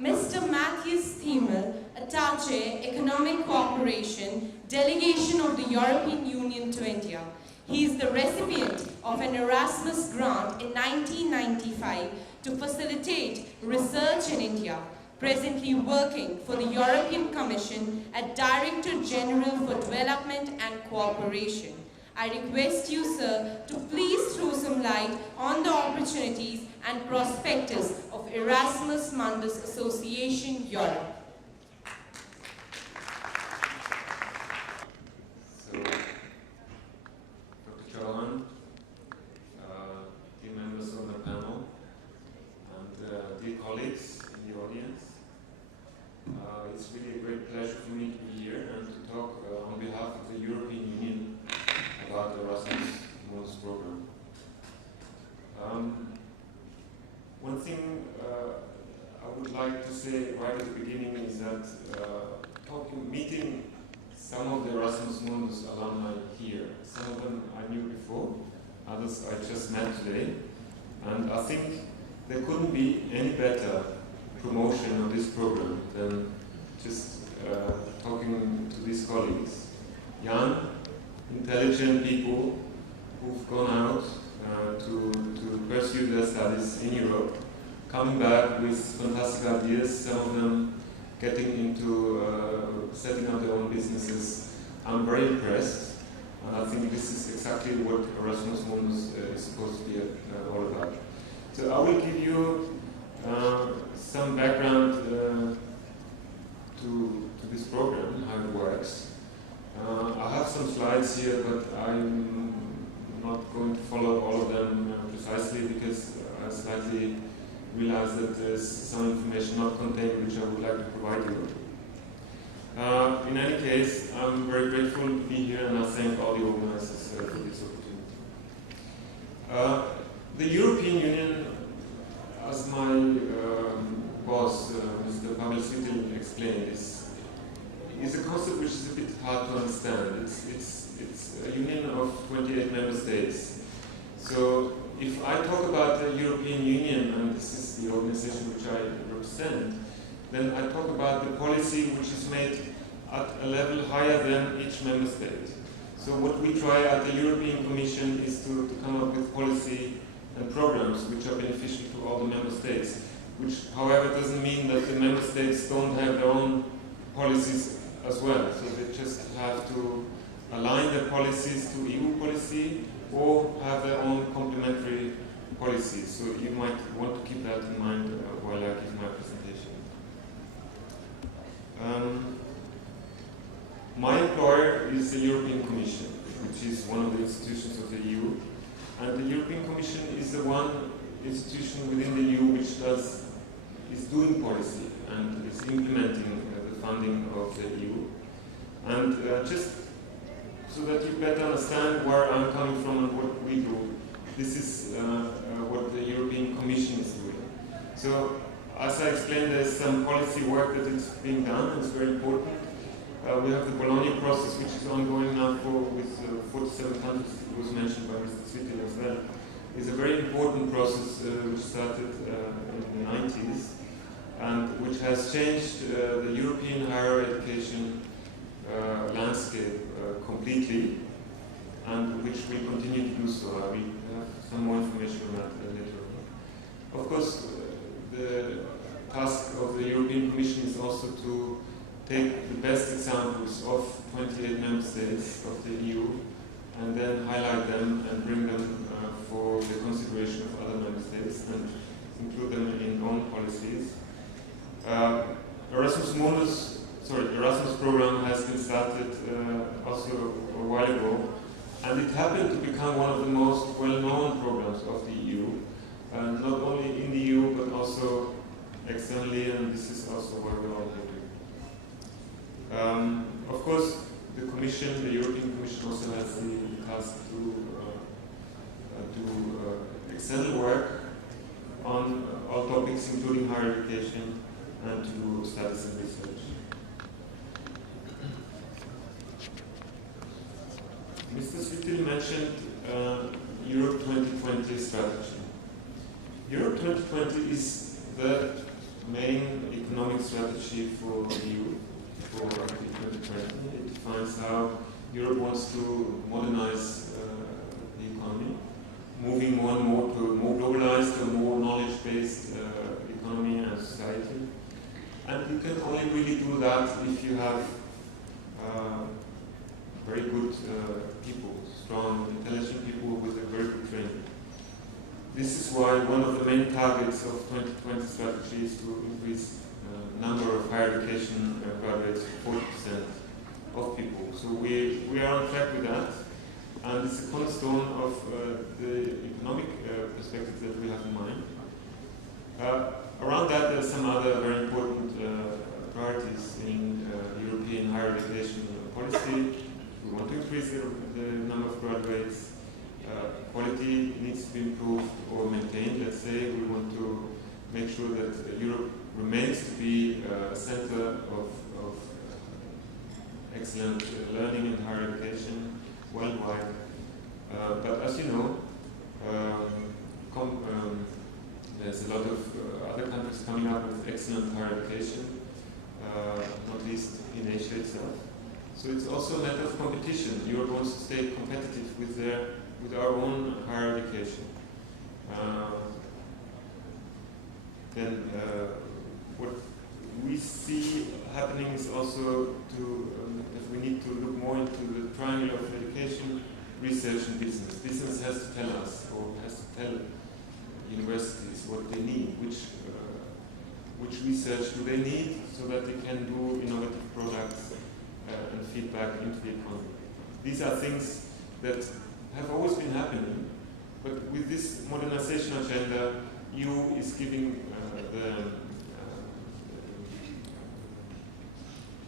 Mr. Matthias Themel, Attaché, Economic Cooperation, Delegation of the European Union to India. He is the recipient of an Erasmus grant in 1995 to facilitate research in India, presently working for the European Commission as Director General for Development and Cooperation. I request you, sir, to please throw some light on the opportunities and prospectus of Erasmus Mundus Association, Europe. So, Dr. Chauhan, dear members of the panel, and dear colleagues in the audience, it's really a great pleasure for me to be here and to talk on behalf of the European Union about the Erasmus Mundus program. One thing I would like to say right at the beginning is that meeting some of the Erasmus Mundus alumni here, some of them I knew before, others I just met today, and I think there couldn't be any better promotion of this program than just talking to these colleagues. Young, intelligent people who've gone out to pursue their studies in Europe, coming back with fantastic ideas, some of them getting into setting up their own businesses. I'm very impressed, and I think this is exactly what Erasmus Mundus is supposed to be all about. So I will give you some background to this program, how it works. I have some slides here, but I'm not going to follow all of them precisely because I slightly realize that there's some information not contained which I would like to provide you. In any case, I'm very grateful to be here, and I thank all the organizers for this opportunity. The European Union, as my boss, Mr. Themel, explained, is a concept which is a bit hard to understand. It's a union of 28 member states. So if I talk about the European Union, and this is the organization which I represent, then I talk about the policy which is made at a level higher than each member state. So what we try at the European Commission is to come up with policy and programs which are beneficial to all the member states, which however doesn't mean that the member states don't have their own policies as well. So they just have to align their policies to EU policy or have their own complementary policies. So you might want to keep that in mind while I give my presentation. My employer is the European Commission, which is one of the institutions of the EU. And the European Commission is the one institution within the EU which is doing policy and is implementing the funding of the EU. And just so that you better understand where I'm coming from and what we do, this is what the European Commission is doing. So, as I explained, there's some policy work that is being done, and it's very important. We have the Bologna process, which is ongoing now with 47 countries, it was mentioned by Mr. Themel as well. It's a very important process which started in the 90s, and which has changed the European higher education landscape completely, and which will continue to do so. I will have some more information on that later on. Of course, the task of the European Commission is also to take the best examples of 28 member states of the EU and then highlight them and bring them for the consideration of other member states and include them in own policies. Erasmus program has been started also a while ago, and it happened to become one of the most well-known programs of the EU, not only in the EU but also externally, and this is also what we're all doing. Of course, the Commission, the European Commission, also has the task to do external work on all topics, including higher education, and to do studies and research. Mr. Themel mentioned Europe 2020 strategy. Europe 2020 is the main economic strategy for the EU for 2020. It defines how Europe wants to modernize the economy, moving more and more to a more globalized, a more knowledge-based economy and society. And you can only really do that if you have very good people, strong, intelligent people with a very good training. This is why one of the main targets of 2020 strategy is to increase the number of higher education graduates to 40% of people. So we are on track with that, and it's a cornerstone of the economic perspective that we have in mind. Around that, there are some other very important priorities in European higher education policy. We want to increase the number of graduates. Quality needs to be improved or maintained, let's say. We want to make sure that Europe remains to be a center of excellent learning and higher education worldwide. But as you know, there's a lot of other countries coming up with excellent higher education, not least in Asia itself. So it's also a matter of competition. Europe wants to stay competitive with our own higher education. Then what we see happening is also that we need to look more into the triangle of education, research and business. Business has to tell us, or has to tell universities what they need, which research do they need so that they can do innovative products and feedback into the economy. These are things that have always been happening, but with this modernization agenda, EU is giving the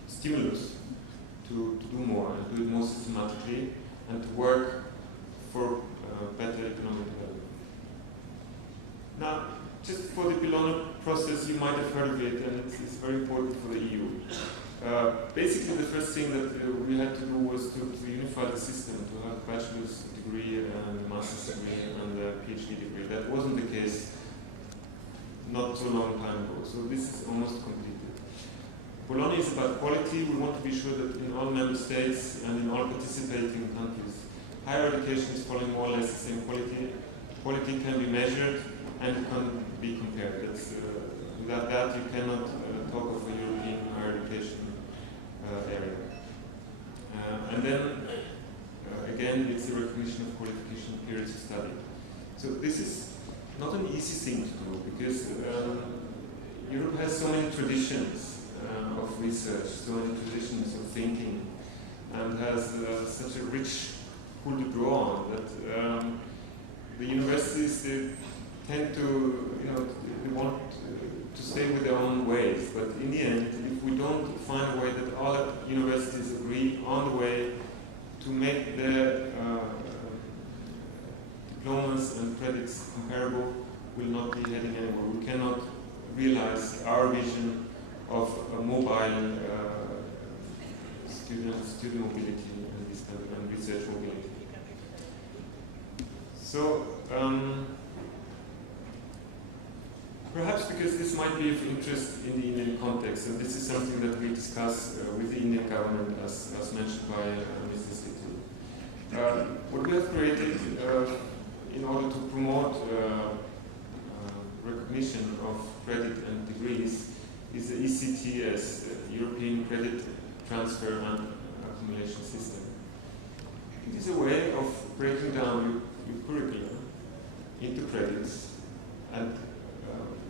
stimulus to do more and do it more systematically and to work for better economic development. Now, just for the Bologna process, you might have heard of it, and it's very important for the EU. Basically, the first thing that we had to do was to unify the system, to have a bachelor's degree and a master's degree and a PhD degree. That wasn't the case not so long time ago, so this is almost completed. Bologna is about quality. We want to be sure that in all member states and in all participating countries, higher education is following more or less the same quality. Quality can be measured and it can be compared. Without that, you cannot talk of a European higher education area. And then, again, it's the recognition of qualification periods of study. So this is not an easy thing to do because Europe has so many traditions of research, so many traditions of thinking, and has such a rich pool to draw on that the universities tend to, they want to stay with their own ways. But in the end, if we don't find a way that all universities agree on the way to make their diplomas and credits comparable, we'll not be heading anywhere. We cannot realize our vision of a mobile student mobility and this kind of research mobility. So perhaps because this might be of interest in the Indian context, and this is something that we discuss with the Indian government, as mentioned by Mrs. Little. What we have created in order to promote recognition of credit and degrees is the ECTS, European Credit Transfer and Accumulation System. It is a way of breaking down your curriculum into credits and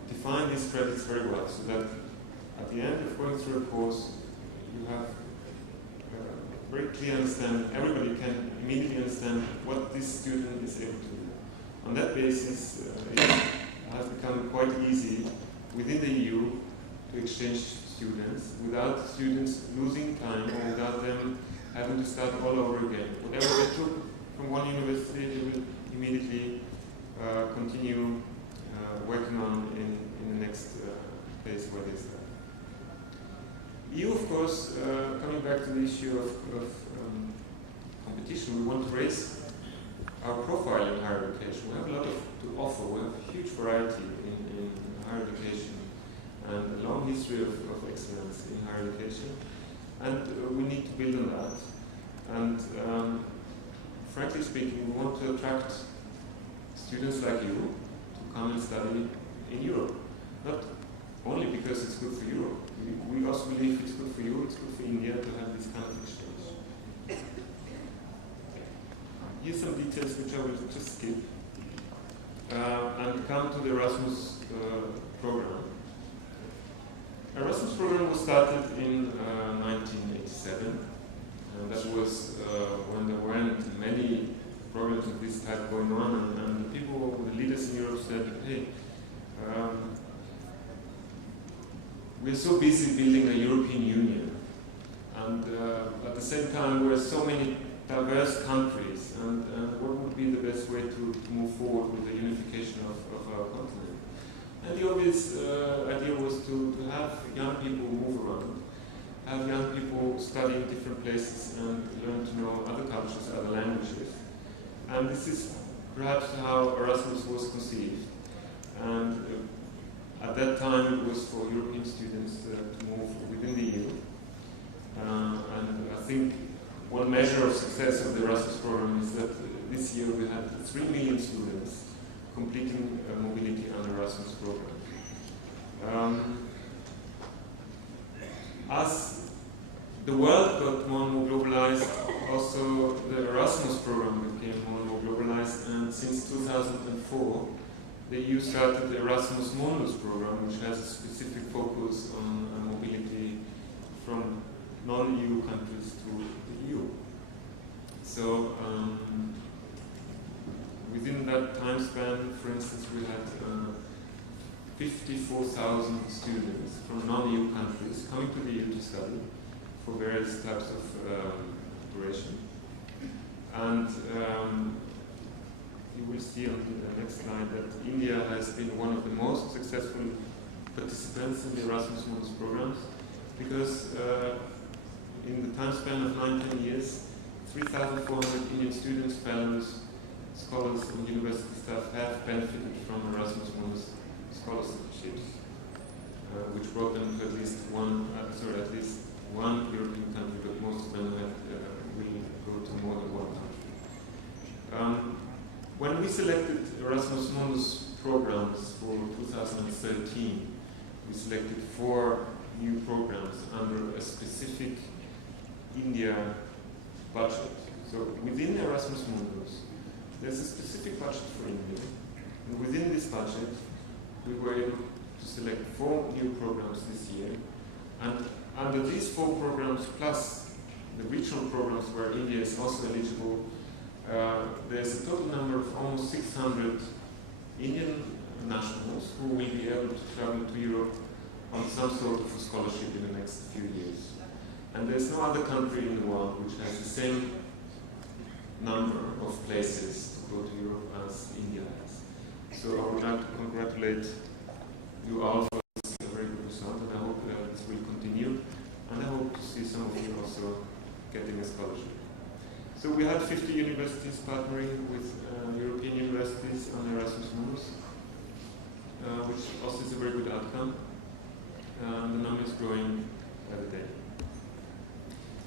define these credits very well, so that at the end of going through a course, you have very clear understanding. Everybody can immediately understand what this student is able to do. On that basis, it has become quite easy within the EU to exchange students without students losing time or without them having to start all over again. Whatever they took from one university, they will immediately continue working on in the next place where they start. EU, of course, coming back to the issue of competition, we want to raise our profile in higher education. We have a lot to offer. We have a huge variety in higher education. and a long history of excellence in higher education. And we need to build on that. And frankly speaking, we want to attract students like you to come and study in Europe. Not only because it's good for Europe. We also believe it's good for you, it's good for India to have this kind of exchange. Here's some details which I will just skip. And come to the Erasmus program. Erasmus program was started in 1987, and that was when there weren't many programs of this type going on, and the people, the leaders in Europe said, hey, we're so busy building a European Union, and at the same time we're so many diverse countries, and what would be the best way to move forward with the unification of our continent? And the obvious idea was to have young people move around, have young people study in different places and learn to know other cultures, other languages. And this is perhaps how Erasmus was conceived. And at that time it was for European students to move within the EU. And I think one measure of success of the Erasmus program is that this year we had 3 million students completing mobility under Erasmus program. As the world got more and more globalized, also the Erasmus program became more and more globalized, and since 2004 the EU started the Erasmus Mundus program, which has a specific focus on mobility from non-EU countries to the EU. So within that time span, for instance, we had 54,000 students from non-EU countries coming to the EU to study for various types of duration. And you will see on the next slide that India has been one of the most successful participants in the Erasmus Mundus programs, because in the time span of 9-10 years, 3,400 Indian students, fellows, scholars and university staff have benefited from Erasmus Mundus scholarships, which brought them to at least one European country, but most of them will go to more than one country. When we selected Erasmus Mundus programs for 2013, we selected 4 new programs under a specific India budget. So within Erasmus Mundus, there's a specific budget for India, and within this budget, we were able to select 4 new programs this year, and under these 4 programs, plus the regional programs where India is also eligible, there's a total number of almost 600 Indian nationals who will be able to travel to Europe on some sort of a scholarship in the next few years. And there's no other country in the world which has the same number of places to go to Europe as India has. So I would like to congratulate you all for this very good result, and I hope this will continue. And I hope to see some of you also getting a scholarship. So we had 50 universities partnering with European universities on Erasmus Mundus, which also is a very good outcome. The number is growing by the day.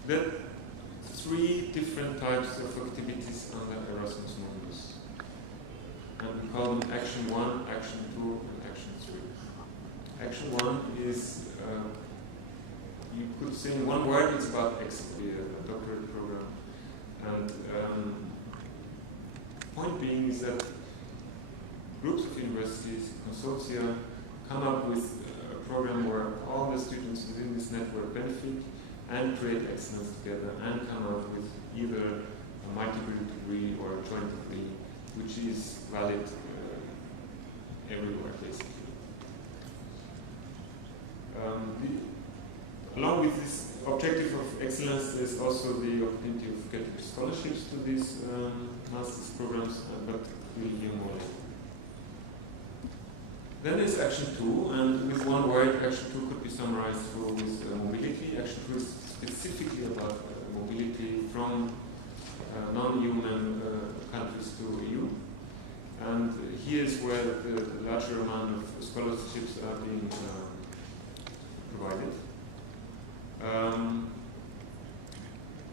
There are 3 different types of activities under Erasmus Mundus. And we call them Action 1, Action 2, and Action 3. Action 1 is, you could say in one word, it's about ECTS, a doctorate program. And point being is that groups of universities, consortia, come up with a program where all the students within this network benefit and create excellence together and come out with either a multi-degree degree or a joint degree, which is valid everywhere, basically. Along with this objective of excellence, there's also the opportunity of getting scholarships to these master's programs, but we'll hear more later. Then there's Action 2, and with one word, Action 2 could be summarized with mobility. Action 2 is specifically about mobility from non-EU countries to EU. And here's where the larger amount of scholarships are being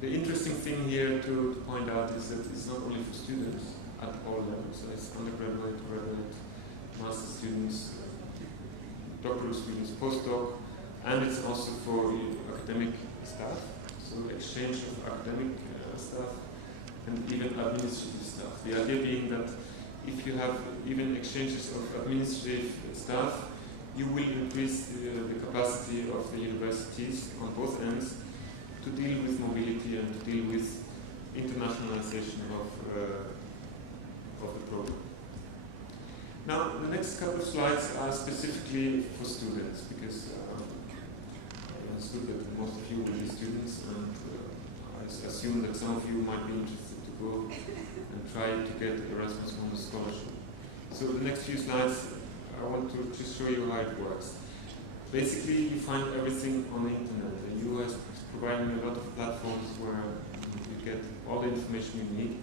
The interesting thing here to point out is that it's not only for students at all levels, so it's undergraduate, graduate, master students, doctoral students, postdoc, and it's also for academic staff, so exchange of academic staff and even administrative staff. The idea being that if you have even exchanges of administrative staff, you will increase the capacity of the universities on both ends to deal with mobility and to deal with internationalization of the program. Now, the next couple of slides are specifically for students, because I understood that most of you will be students, and I assume that some of you might be interested to go and try to get Erasmus Mundus scholarship. So the next few slides, I want to just show you how it works. Basically, you find everything on the internet. The EU has providing a lot of platforms where you get all the information you need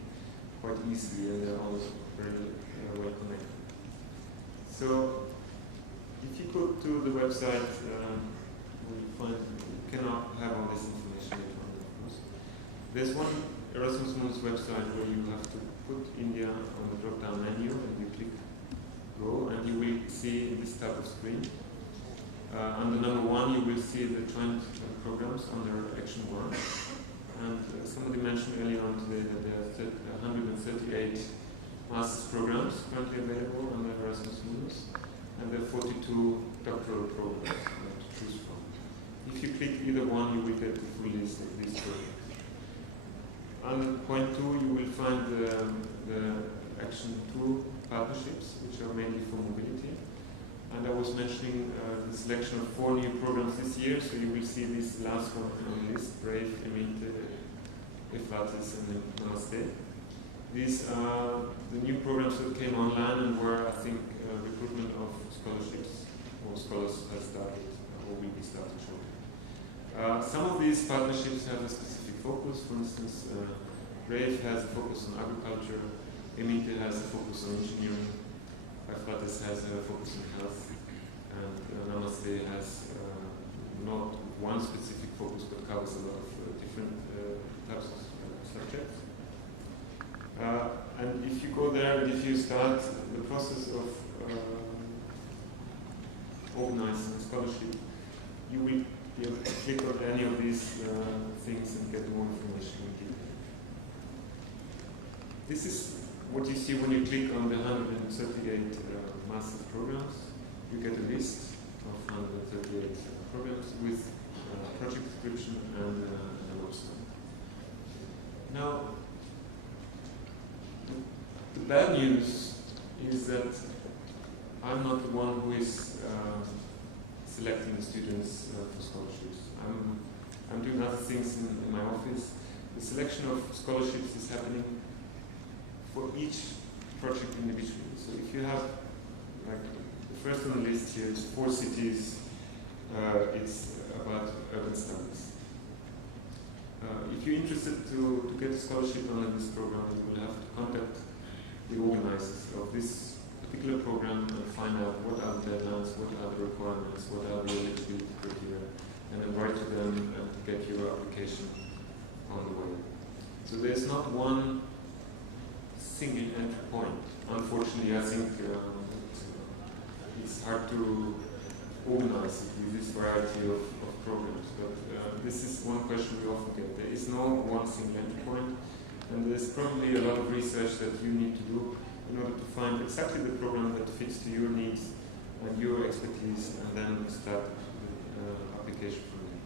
quite easily, and they're all very well connected. So, if you go to the website, you cannot have all this information in front of us. There's one Erasmus Mundus website where you have to put India on the drop-down menu, and you click Go, and you will see this type of screen. Under number 1, you will see the joint programs under Action 1. And somebody mentioned earlier on today that there are 138 master's programs currently available under Erasmus Mundus, and there are 42 doctoral programs to choose from. If you click either one, you will get the full list of these programs. Under point 2, you will find the Action 2 partnerships, which are mainly for mobility. And I was mentioning the selection of 4 new programs this year, so you will see this last one on the list, Brave, Amity, ECTS, and Namaste. These are the new programs that came online and where I think recruitment of scholarships or scholars has started or will be started shortly. Some of these partnerships have a specific focus. For instance, Brave has a focus on agriculture, Amity has a focus on engineering, ECTS has a focus on health, and Namaste has not one specific focus but covers a lot of different types of subjects. And if you go there and if you start the process of organizing a scholarship, you will be able to click on any of these things and get more information in detail. This is what you see when you click on the 138 master's programs. You get a list of 138 programs with project description and a website. Now, the bad news is that I'm not the one who is selecting the students for scholarships. I'm doing other things in my office. The selection of scholarships is happening for each project individually. So if you have, like, the first on the list here is 4 cities, it's about urban studies. If you're interested to get a scholarship under this program, you will have to contact the organizers of this particular program and find out what are the deadlines, what are the requirements, what are the eligibility criteria, and then write to them and get your application on the way. So there's not one single entry point. Unfortunately, I think it's hard to organize it with this variety of programs. But this is one question we often get. There is no one single entry point, and there's probably a lot of research that you need to do in order to find exactly the program that fits to your needs and your expertise, and then start the application from there.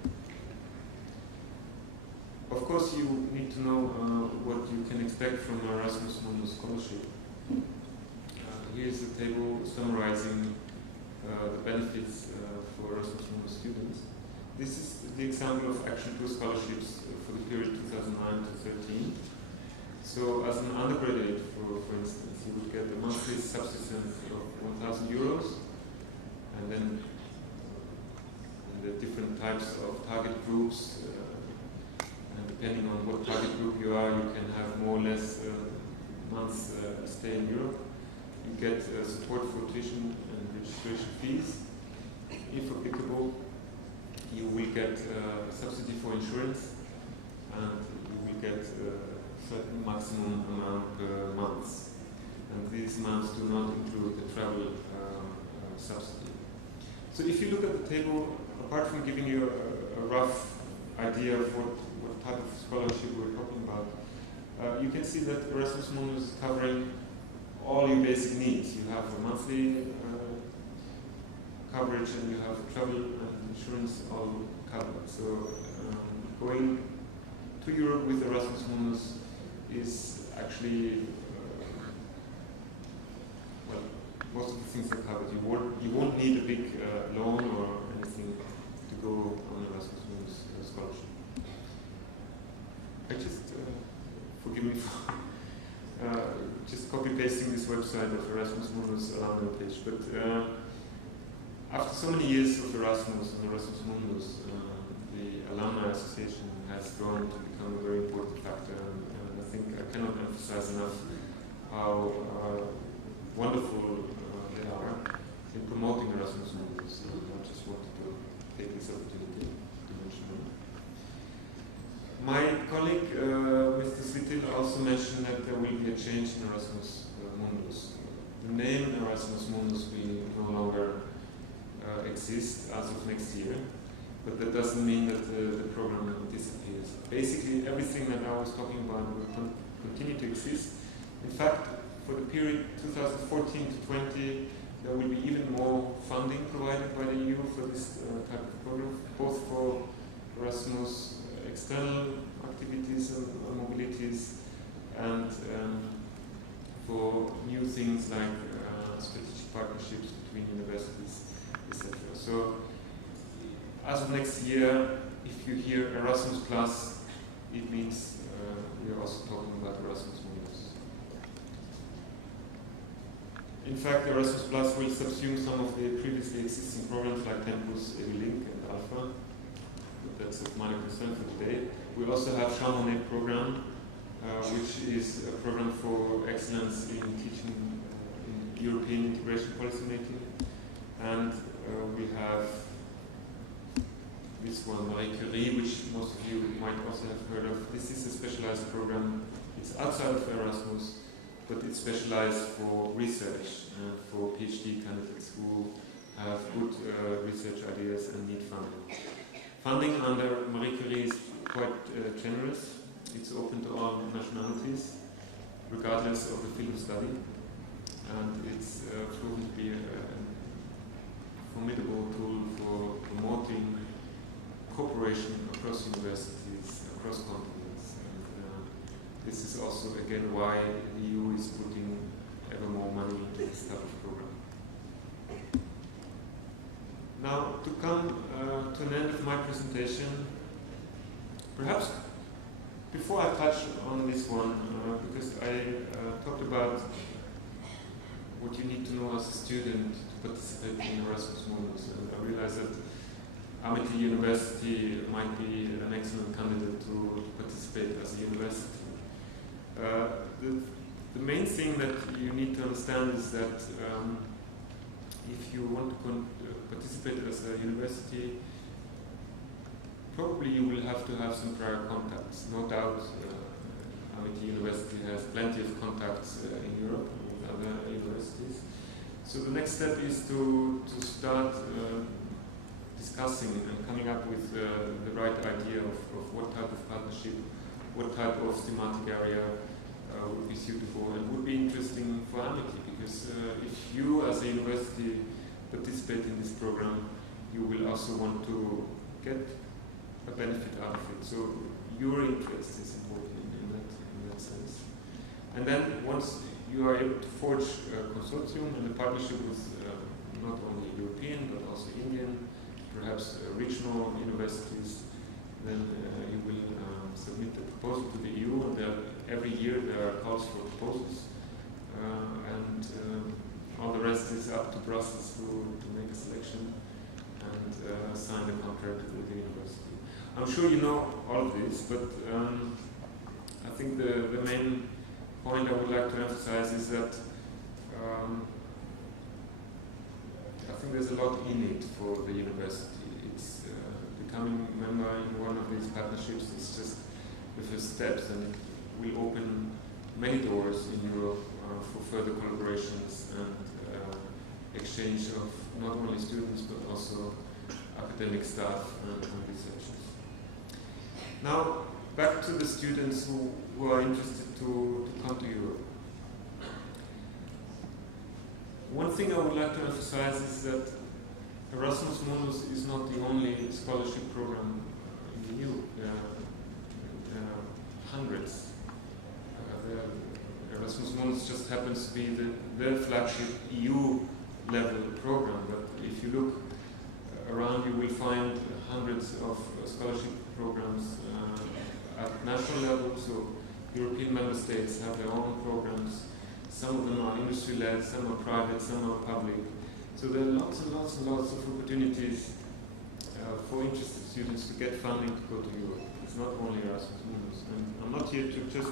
Of course, you need to know what you can expect from Erasmus Mundus scholarship. Here's a table summarizing the benefits for Erasmus Mundus students. This is the example of Action 2 scholarships for the period 2009 to 13. So as an undergraduate, for instance, you would get a monthly subsistence of 1,000 euros, and then the different types of target groups, and depending on what target group you are, you can have more or less months stay in Europe. You get support for tuition and registration fees. If applicable, you will get subsidy for insurance, and get a certain maximum amount per month. And these amounts do not include the travel subsidy. So if you look at the table, apart from giving you a rough idea of what type of scholarship we're talking about, you can see that Erasmus Mundus is covering all your basic needs. You have a monthly coverage and you have travel and insurance all covered. So going to Europe with Erasmus Mundus is actually well, most of the things are covered. You won't need a big loan or anything to go on Erasmus Mundus scholarship. I just forgive me for just copy pasting this website of Erasmus Mundus alumni page, but after so many years of Erasmus and Erasmus Mundus, the Alumni Association has grown to become a very important factor, and I think I cannot emphasize enough how wonderful they are in promoting Erasmus Mundus. I just wanted to take this opportunity to mention them. My colleague, Mr. Svitil, also mentioned that there will be a change in Erasmus Mundus. The name Erasmus Mundus will no longer exist as of next year, but that doesn't mean that the program disappears. Basically, everything that I was talking about will continue to exist. In fact, for the period 2014 to 20, there will be even more funding provided by the EU for this type of program, both for Erasmus external activities and mobilities, and for new things like strategic partnerships between universities, etc. So, as of next year, if you hear Erasmus Plus, it means we are also talking about Erasmus Mundus. In fact, Erasmus Plus will subsume some of the previously existing programs like Tempus, Evilink, and Alpha. But that's of minor concern for today. We also have Chamonix program, which is a program for excellence in teaching in European integration policy making. And we have this one, Marie Curie, which most of you might also have heard of. This is a specialized program. It's outside of Erasmus, but it's specialized for research and for PhD candidates who have good research ideas and need funding. Funding under Marie Curie is quite generous. It's open to all nationalities, regardless of the field of study, and it's proven to be a formidable tool for promoting cooperation across universities, across continents. And this is also, again, why the EU is putting ever more money into this type of program. Now, to come to an end of my presentation, perhaps before I touch on this one, because I talked about what you need to know as a student to participate in Erasmus Mundus, and I realized that Amity University might be an excellent candidate to participate as a university. The main thing that you need to understand is that if you want to participate as a university, probably you will have to have some prior contacts. No doubt Amity University has plenty of contacts in Europe with other universities. So the next step is to start discussing and coming up with the right idea of what type of partnership, what type of thematic area would be suitable and would be interesting for Amity, because if you as a university participate in this program, you will also want to get a benefit out of it. So your interest is important in that sense. And then once you are able to forge a consortium and a partnership with not only European but also Indian, perhaps regional universities, then you will submit a proposal to the EU, and every year there are calls for proposals, and all the rest is up to Brussels to make a selection and sign a contract with the university. I'm sure you know all of this, but I think the main point I would like to emphasize is that I think there's a lot in it for the university. It's becoming a member in one of these partnerships. It's just the first steps, and it will open many doors in Europe for further collaborations and exchange of not only students but also academic staff and researchers. Now, back to the students who are interested to come to Europe. One thing I would like to emphasize is that Erasmus Mundus is not the only scholarship program in the EU. There are hundreds. Erasmus Mundus just happens to be the flagship EU-level program, but if you look around, you will find hundreds of scholarship programs at national level. So European member states have their own programs. Some of them are industry-led, some are private, some are public. So there are lots and lots and lots of opportunities for interested students to get funding to go to Europe. It's not only Erasmus Mundus. And I'm not here to just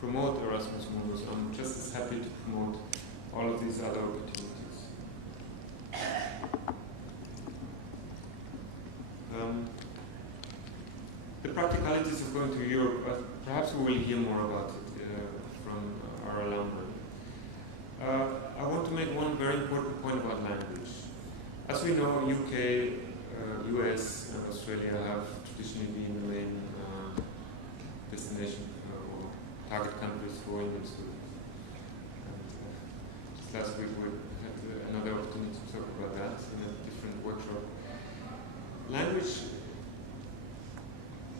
promote Erasmus Mundus. I'm just as happy to promote all of these other opportunities. The practicalities of going to Europe, perhaps we will hear more about it from our alumni. I want to make one very important point about language. As we know, UK, US, and Australia have traditionally been the main destination or target countries for Indian students. And, just last week we had another opportunity to talk about that in a different workshop. Language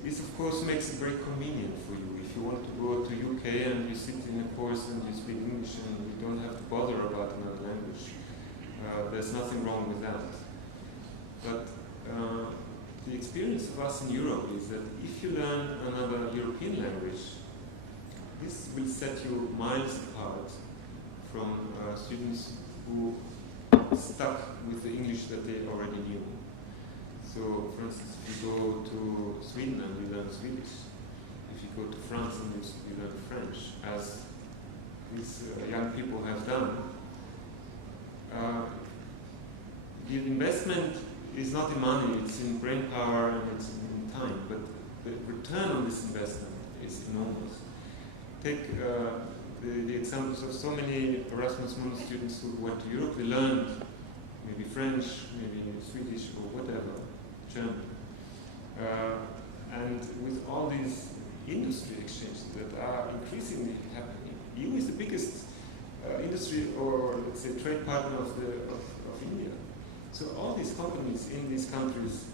this of course makes it very convenient for you. If you want to go to UK and you sit in a course and you speak English and you don't have to bother about another language, there's nothing wrong with that. But the experience of us in Europe is that if you learn another European language, this will set you miles apart from students who stuck with the English that they already knew. So, for instance, if you go to Sweden and you learn Swedish, if you go to France and you learn French, as these young people have done, the investment is not in money, it's in brain power and it's in time, but the return on this investment is enormous. Take the examples of so many Erasmus Mundus students who went to Europe. They learned maybe French, maybe Swedish or whatever, German. And with all these industry exchanges that are increasingly happening, EU is the biggest industry or let's say trade partner of India. So all these companies in these countries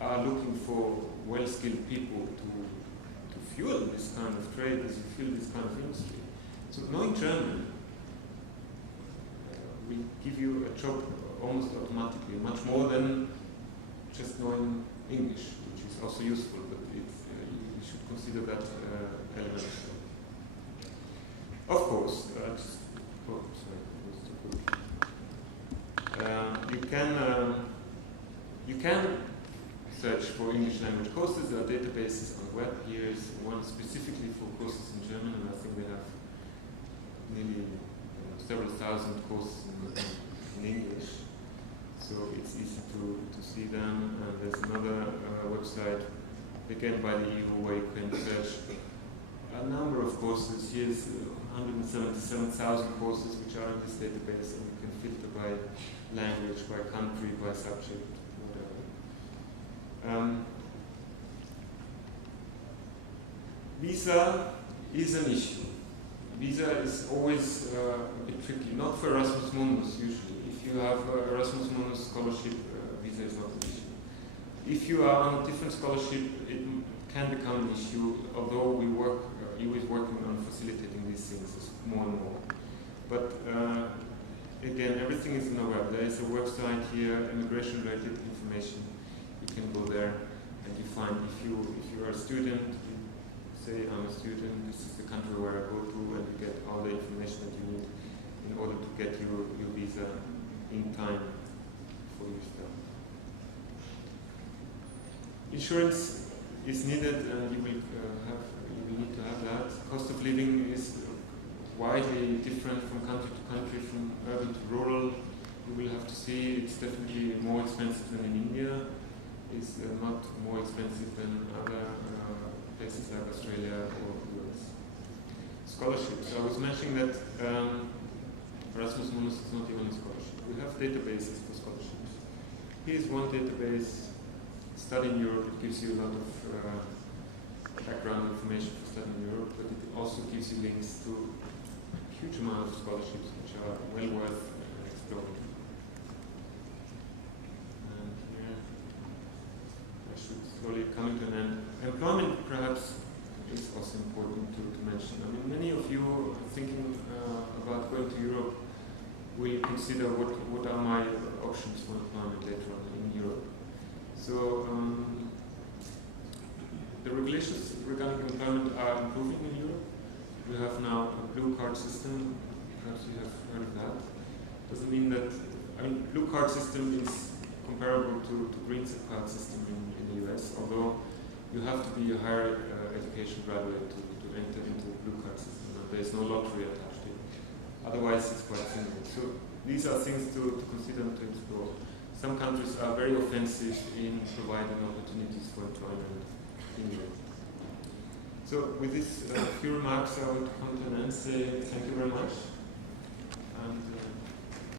are looking for well-skilled people to fuel this kind of trade, to fuel this kind of industry. So knowing German will give you a job almost automatically, much more than just knowing English, which is also useful, but it's, you should consider that element. Of course, you can search for English language courses. There are databases on the web. Here is one specifically for courses in German, and I think they have nearly several thousand courses in English. So it's easy to see them. And there's another website, again by the EU, where you can search a number of courses. Here's 177,000 courses which are in this database, and you can filter by language, by country, by subject, whatever. Visa is an issue. Visa is always a bit tricky, not for Erasmus Mundus usually. If you have Erasmus Mundus scholarship, visa is not an issue. If you are on a different scholarship, it can become an issue, although EU is working on facilitating these things more and more. But again, everything is on the web. There is a website here, immigration-related information. You can go there and you find, if you are a student, you say, I'm a student, this is the country where I go to, and you get all the information that you need in order to get your visa in time for your stuff. Insurance is needed, and you will need to have that. Cost of living is widely different from country to country, from urban to rural. You will have to see it's definitely more expensive than in India. It's not more expensive than other places like Australia scholarships. I was mentioning that Erasmus Mundus is not even a scholarship. We have databases for scholarships. Here's one database. Study in Europe. It gives you a lot of background information for studying in Europe, but it also gives you links to a huge amount of scholarships which are well worth exploring. And here, I should slowly come to an end. Employment, perhaps, is also important to mention. I mean, many of you are thinking about going to Europe will consider what are my options for employment later on in Europe. So the regulations regarding employment are improving in Europe. We have now a blue card system. Perhaps you have heard of that. Doesn't mean that, I mean, blue card system is comparable to green card system in the US, although you have to be a higher education graduate to enter into the blue card system. There is no lottery attached to it. Otherwise, it's quite simple. So these are things to consider and to explore. Some countries are very offensive in providing opportunities for employment in Europe. So with these few remarks, I would come to an end, say thank you very much. And